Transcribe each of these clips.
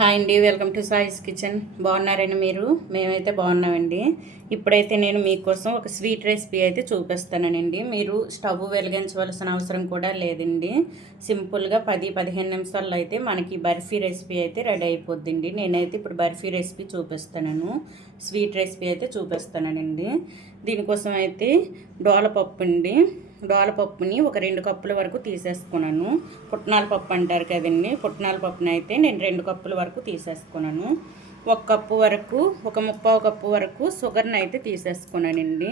Hi అండి, welcome to సాయిస్ kitchen. బాగున్నారండి మీరు? మేమైతే బాగున్నామండి. ఇప్పుడైతే నేను మీకోసం ఒక స్వీట్ రెసిపీ అయితే చూపిస్తానండి. మీరు స్టవ్ వెలిగించవలసిన అవసరం కూడా లేదండి. సింపుల్గా 10-15 నిమిషాల్లో అయితే మనకి బర్ఫీ రెసిపీ అయితే రెడీ అయిపోద్దండి. నేనైతే ఇప్పుడు బర్ఫీ రెసిపీ చూపిస్తాను, స్వీట్ రెసిపీ అయితే చూపిస్తానండి. దీనికోసం అయితే డోలపప్పు అండి, డోలపప్పుని ఒక 2 కప్పుల వరకు తీసేసుకున్నాను. పుట్నాల పప్పు అంటారు కదండి, పుట్నాల పప్పుని అయితే నేను 2 కప్పుల వరకు తీసేసుకున్నాను. 1 కప్పు వరకు, ఒక 3/4 కప్పు వరకు షుగర్ని అయితే తీసేసుకున్నానండి.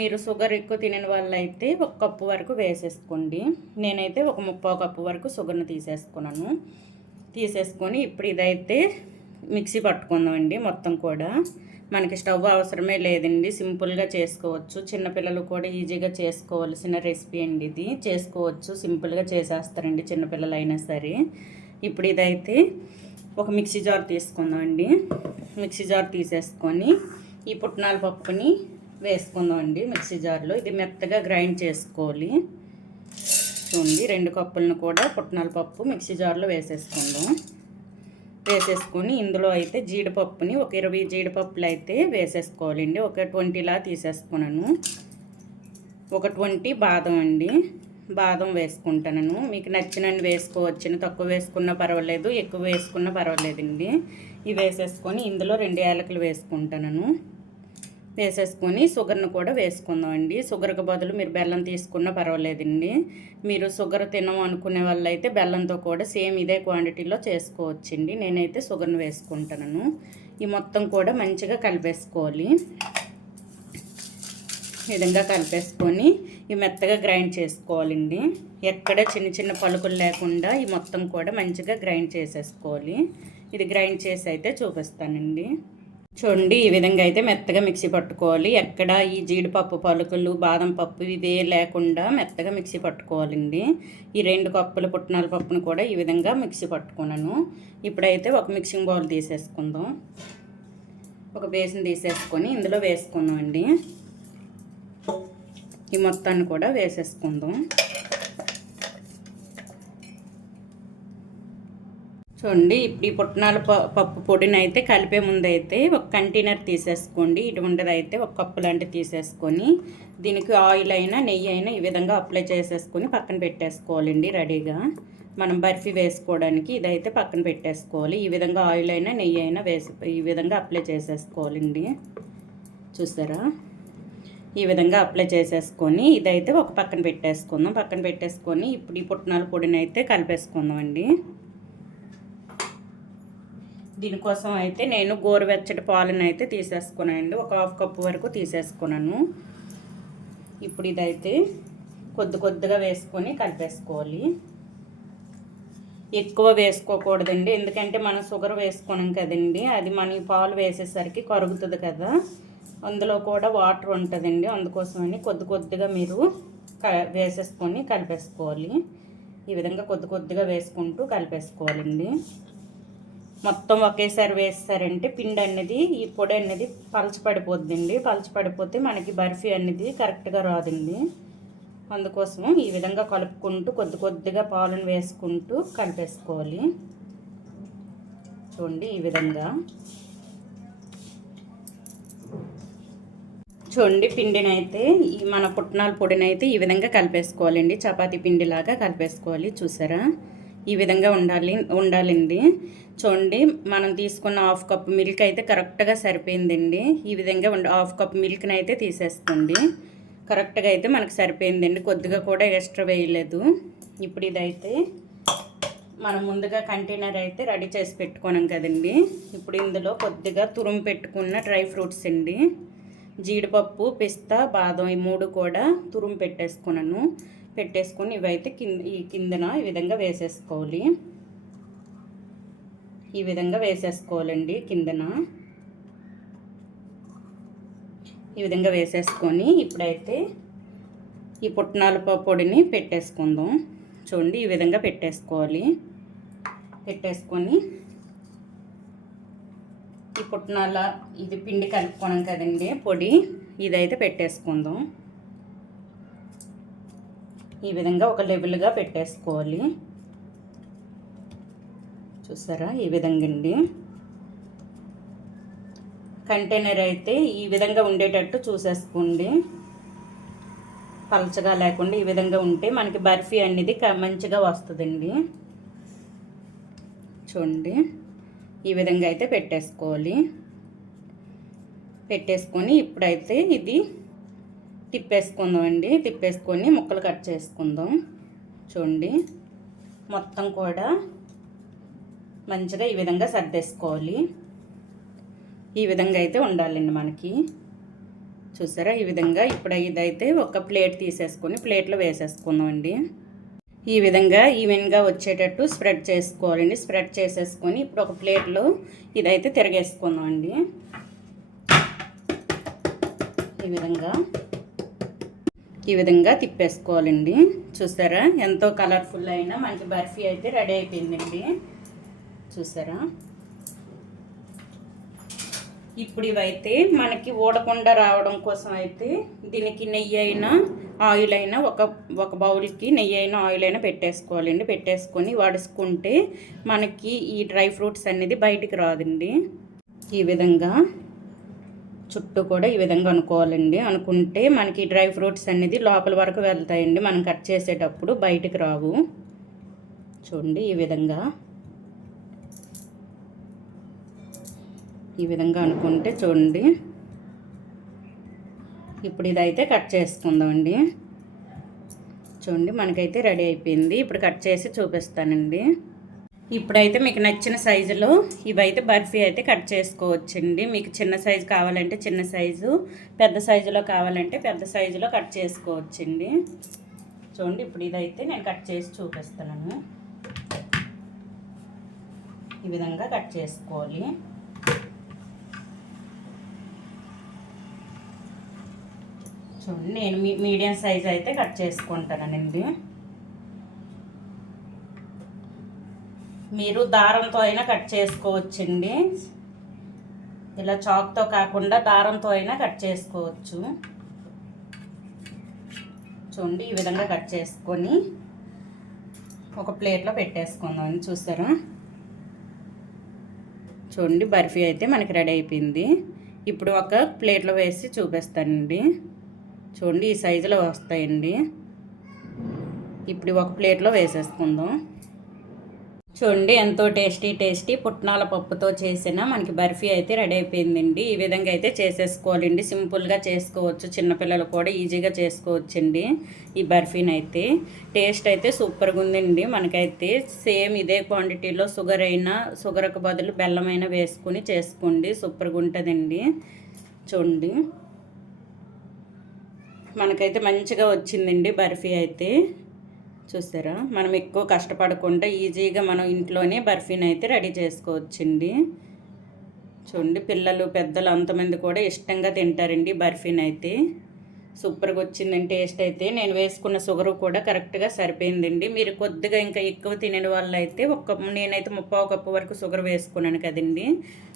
మీరు షుగర్ ఎక్కువ తినని వాళ్ళు అయితే 1 కప్పు వరకు వేసేసుకోండి. నేనైతే ఒక 3/4 కప్పు వరకు షుగర్ని తీసేసుకొని ఇప్పుడు ఇదైతే మిక్సీ పట్టుకుందామండి. మొత్తం కూడా మనకి స్టవ్ అవసరమే లేదండి, సింపుల్గా చేసుకోవచ్చు. చిన్నపిల్లలు కూడా ఈజీగా చేసుకోవాల్సిన రెసిపీ అండి. ఇది చేసుకోవచ్చు, సింపుల్గా చేసేస్తారండి చిన్నపిల్లలు అయినా సరే. ఇప్పుడు ఇదైతే ఒక మిక్సీ జార్ తీసుకుందామండి. మిక్సీ జార్ తీసేసుకొని ఈ పుట్నాల పప్పుని వేసుకుందామండి మిక్సీ జార్లో. ఇది మెత్తగా గ్రైండ్ చేసుకోవాలి. చూడండి, 2 కప్పులను కూడా పుట్నాల పప్పు మిక్సీ జార్లో వేసేసుకొని ఇందులో అయితే జీడిపప్పుని ఒక 20 జీడిపప్పులు అయితే వేసేసుకోవాలండి. ఒక 20లా తీసేసుకున్నాను. ఒక 20 బాదం అండి, బాదం వేసుకుంటాను. మీకు నచ్చినన్ని వేసుకోవచ్చును, తక్కువ వేసుకున్నా పర్వాలేదు, ఎక్కువ వేసుకున్నా పర్వాలేదండి. ఇవి వేసేసుకొని ఇందులో 2 యాలకులు వేసేసుకొని షుగర్ను కూడా వేసుకుందామండి. షుగర్కి బదులు మీరు బెల్లం తీసుకున్నా పర్వాలేదండి. మీరు షుగర్ తినము అనుకునే వాళ్ళు అయితే బెల్లంతో కూడా సేమ్ ఇదే క్వాంటిటీలో చేసుకోవచ్చండి. నేనైతే షుగర్ను వేసుకుంటాను. ఈ మొత్తం కూడా మంచిగా కలిపేసుకోవాలి. ఈ విధంగా కలిపేసుకొని ఈ మెత్తగా గ్రైండ్ చేసుకోవాలండి. ఎక్కడ చిన్న చిన్న పలుకులు లేకుండా ఈ మొత్తం కూడా మంచిగా గ్రైండ్ చేసేసుకోవాలి. ఇది గ్రైండ్ చేసి అయితే చూపిస్తానండి. చూడండి, ఈ విధంగా అయితే మెత్తగా మిక్సీ పట్టుకోవాలి. ఎక్కడ ఈ జీడిపప్పు పలుకులు, బాదం పప్పు ఇదే లేకుండా మెత్తగా మిక్సీ పట్టుకోవాలండి. ఈ 2 కప్పుల పుట్నాల పప్పును కూడా ఈ విధంగా మిక్సీ పట్టుకున్నాను. ఇప్పుడైతే ఒక మిక్సింగ్ బౌల్ తీసేసుకుందాం. ఒక బేసిన్ తీసేసుకొని ఇందులో వేసుకుందాం అండి. ఈ మొత్తాన్ని కూడా వేసేసుకుందాం. చూడండి, ఇప్పుడు ఈ పుట్నాల పప్పు పొడిని అయితే కలిపే ముందు అయితే ఒక కంటైనర్ తీసేసుకోండి. ఇటువంటిది అయితే 1 కప్పు లాంటివి తీసేసుకొని దీనికి ఆయిల్ అయినా నెయ్యి అయినా ఈ విధంగా అప్లై చేసేసుకొని పక్కన పెట్టేసుకోవాలండి. రెడీగా మనం బర్ఫీ వేసుకోవడానికి ఇదైతే పక్కన పెట్టేసుకోవాలి. ఈ విధంగా ఆయిల్ అయినా నెయ్యి అయినా ఈ విధంగా అప్లై చేసేసుకోవాలండి. చూసారా, ఈ విధంగా అప్లై చేసేసుకొని ఇదైతే ఒక పక్కన పెట్టేసుకొని ఇప్పుడు ఈ పుట్నాల పొడిని అయితే కలిపేసుకుందాం అండి. దీనికోసం అయితే నేను గోరువెచ్చటి పాలను అయితే తీసేసుకున్నానండి. ఒక 1/2 కప్పు వరకు తీసేసుకున్నాను. ఇప్పుడు ఇదైతే కొద్దిగా వేసుకొని కలిపేసుకోవాలి. ఎక్కువ వేసుకోకూడదండి, ఎందుకంటే మనం షుగర్ వేసుకున్నాం కదండి, అది మన పాలు వేసేసరికి కరుగుతుంది కదా, అందులో కూడా వాటర్ ఉంటుందండి. అందుకోసమని కొద్దిగా మీరు వేసేసుకొని కలిపేసుకోవాలి. ఈ విధంగా కొద్దిగా వేసుకుంటూ కలిపేసుకోవాలండి. మొత్తం ఒకేసారి వేస్తారంటే పిండి అనేది, ఈ పొడి అనేది పలచపడిపోద్దండి. పలచపడిపోతే మనకి బర్ఫీ అనేది కరెక్ట్గా రాదండి. అందుకోసం ఈ విధంగా కలుపుకుంటూ కొద్దిగా పాలను వేసుకుంటూ కలిపేసుకోవాలి. చూడండి, ఈ విధంగా పిండిని అయితే మన పుట్నాల పొడిని అయితే ఈ విధంగా కలిపేసుకోవాలండి. చపాతీ పిండిలాగా కలిపేసుకోవాలి. చూసారా, ఈ విధంగా ఉండాలండి. చూడండి, మనం తీసుకున్న 1/2 కప్పు మిల్క్ అయితే కరెక్ట్గా సరిపోయిందండి. ఈ విధంగా 1/2 కప్పు మిల్క్ని అయితే తీసేసుకోండి. కరెక్ట్గా అయితే మనకు సరిపోయిందండి, కొద్దిగా కూడా ఎక్స్ట్రా వేయలేదు. ఇప్పుడు ఇదైతే మనం ముందుగా కంటైనర్ అయితే రెడీ చేసి పెట్టుకున్నాం కదండి. ఇప్పుడు ఇందులో కొద్దిగా తురుము పెట్టుకున్న డ్రై ఫ్రూట్స్ అండి, జీడిపప్పు, పిస్తా, బాదం, ఈ 3 కూడా తురుము పెట్టేసుకొని ఇవైతే కిందన ఈ విధంగా వేసేసుకోవాలి. ఈ విధంగా వేసేసుకోవాలండి. కిందన ఈ విధంగా వేసేసుకొని ఇప్పుడైతే ఈ పుట్నాల పొడిని పెట్టేసుకుందాం. చూడండి, ఈ విధంగా పెట్టేసుకొని ఈ పుట్నాల ఇది పిండి కలుపుకోవడం కదండి, పొడి ఇదైతే పెట్టేసుకుందాం. ఈ విధంగా ఒక లెవెల్గా పెట్టేసుకోవాలి. చూసారా ఈ విధంగా అండి. కంటైనర్ అయితే ఈ విధంగా ఉండేటట్టు చూసేసుకోండి. పలచగా లేకుండా ఈ విధంగా ఉంటే మనకి బర్ఫీ అనేది మంచిగా వస్తుందండి. చూడండి ఈ విధంగా అయితే పెట్టేసుకోవాలి. పెట్టేసుకొని ఇప్పుడైతే ఇది తిప్పేసుకుందాం అండి. తిప్పేసుకొని ముక్కలు కట్ చేసుకుందాం. చూడండి మొత్తం కూడా మంచిగా ఈ విధంగా సర్దేసుకోవాలి. ఈ విధంగా అయితే ఉండాలండి మనకి. చూసారా ఈ విధంగా. ఇప్పుడు ఇదైతే ఒక ప్లేట్ తీసేసుకొని ప్లేట్లో వేసేసుకుందాం అండి. ఈ విధంగా ఈవెన్గా వచ్చేటట్టు స్ప్రెడ్ చేసుకోవాలండి. స్ప్రెడ్ చేసేసుకొని ఇప్పుడు ఒక ప్లేట్లో ఇదైతే తిరగేసుకుందాం అండి. ఈ విధంగా తిప్పేసుకోవాలండి. చూసారా ఎంతో కలర్ఫుల్ అయినా మనకి బర్ఫీ అయితే రెడీ అయిపోయిందండి. చూసారా ఇప్పుడు ఇవైతే మనకి ఊడకుండా రావడం కోసం అయితే దీనికి నెయ్యి అయినా ఆయిల్ అయినా ఒక బౌల్కి నెయ్యి అయినా ఆయిల్ అయినా పెట్టేసుకోవాలండి. పెట్టేసుకొని వడుసుకుంటే మనకి ఈ డ్రై ఫ్రూట్స్ అనేది బయటికి రాదండి. ఈ విధంగా చుట్టూ కూడా ఈ విధంగా అనుకోవాలండి. అనుకుంటే మనకి డ్రై ఫ్రూట్స్ అనేది లోపల వరకు వెళ్తాయండి. మనం కట్ చేసేటప్పుడు బయటికి రావు. చూడండి ఈ విధంగా అనుకుంటే చూడండి. ఇప్పుడు ఇదైతే కట్ చేసుకుందామండి. చూడండి మనకైతే రెడీ అయిపోయింది. ఇప్పుడు కట్ చేసి చూపిస్తానండి. ఇప్పుడైతే మీకు నచ్చిన సైజులో ఇవైతే బర్ఫీ అయితే కట్ చేసుకోవచ్చండి. మీకు చిన్న సైజు కావాలంటే చిన్న సైజు, పెద్ద సైజులో కావాలంటే పెద్ద సైజులో కట్ చేసుకోవచ్చండి. చూడండి ఇప్పుడు ఇదైతే నేను కట్ చేసి చూపిస్తున్నాను. ఈ విధంగా కట్ చేసుకోవాలి. చూడండి నేను మీడియం సైజ్ అయితే కట్ చేసుకుంటానండి. మీరు దారంతో అయినా కట్ చేసుకోవచ్చండి. ఇలా చాక్తో కాకుండా దారంతో అయినా కట్ చేసుకోవచ్చు. చూడండి ఈ విధంగా కట్ చేసుకొని ఒక ప్లేట్లో పెట్టేసుకుందాం. చూసారా చూడండి బర్ఫీ అయితే మనకి రెడీ అయిపోయింది. ఇప్పుడు ఒక ప్లేట్లో వేసి చూపిస్తానండి. చూడండి ఈ సైజులో వస్తాయండి. ఇప్పుడు ఒక ప్లేట్లో వేసేసుకుందాం. చూడండి ఎంతో టేస్టీ పుట్నాల పప్పుతో చేసిన మనకి బర్ఫీ అయితే రెడీ అయిపోయిందండి. ఈ విధంగా అయితే చేసేసుకోవాలండి. సింపుల్గా చేసుకోవచ్చు. చిన్నపిల్లలు కూడా ఈజీగా చేసుకోవచ్చండి ఈ బర్ఫీని అయితే. టేస్ట్ అయితే సూపర్గా ఉందండి. మనకైతే సేమ్ ఇదే క్వాంటిటీలో షుగర్కి బదులు బెల్లమైనా వేసుకుని చేసుకోండి. సూపర్గా ఉంటుందండి. చూడండి మనకైతే మంచిగా వచ్చిందండి బర్ఫీ అయితే. చూసారా మనం ఎక్కువ కష్టపడకుండా ఈజీగా మనం ఇంట్లోనే బర్ఫీని అయితే రెడీ చేసుకోవచ్చండి. చూడండి పిల్లలు పెద్దలు అంతమంది కూడా ఇష్టంగా తింటారండి బర్ఫీని అయితే. సూపర్గా వచ్చిందండి టేస్ట్ అయితే. నేను వేసుకున్న షుగర్ కూడా కరెక్ట్గా సరిపోయిందండి. మీరు కొద్దిగా ఇంకా ఎక్కువ తినే వాళ్ళు అయితే నేనైతే 30 కప్పు వరకు షుగర్ వేసుకున్నాను కదండి.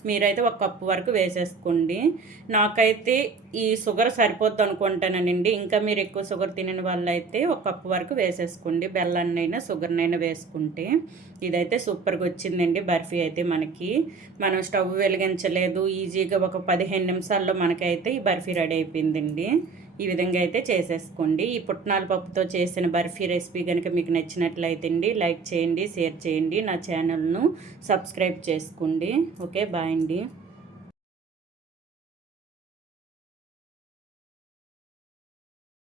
మీరైతే 1 కప్పు వరకు వేసేసుకోండి. నాకైతే ఈ షుగర్ సరిపోద్ది అనుకుంటానండి. ఇంకా మీరు ఎక్కువ షుగర్ తినే వాళ్ళు అయితే 1 కప్పు వరకు వేసేసుకోండి. బెల్లాన్నైనా షుగర్నైనా వేసుకుంటే. ఇదైతే సూపర్గా వచ్చిందండి బర్ఫీ అయితే మనకి. మనం స్టవ్ వెలిగించలేదు. ఈజీగా ఒక 15 నిమిషాల్లో మనకైతే ఈ బర్ఫీ రెడీ అయిపోయిందండి. ఈ విధంగా అయితే చేసేసుకోండి. ఈ పుట్నాల పప్పుతో చేసిన బర్ఫీ రెసిపీ కనుక మీకు నచ్చినట్లయితే లైక్ చేయండి, షేర్ చేయండి, నా ఛానల్ను సబ్స్క్రైబ్ చేసుకోండి. ఓకే బాయ్ అండి.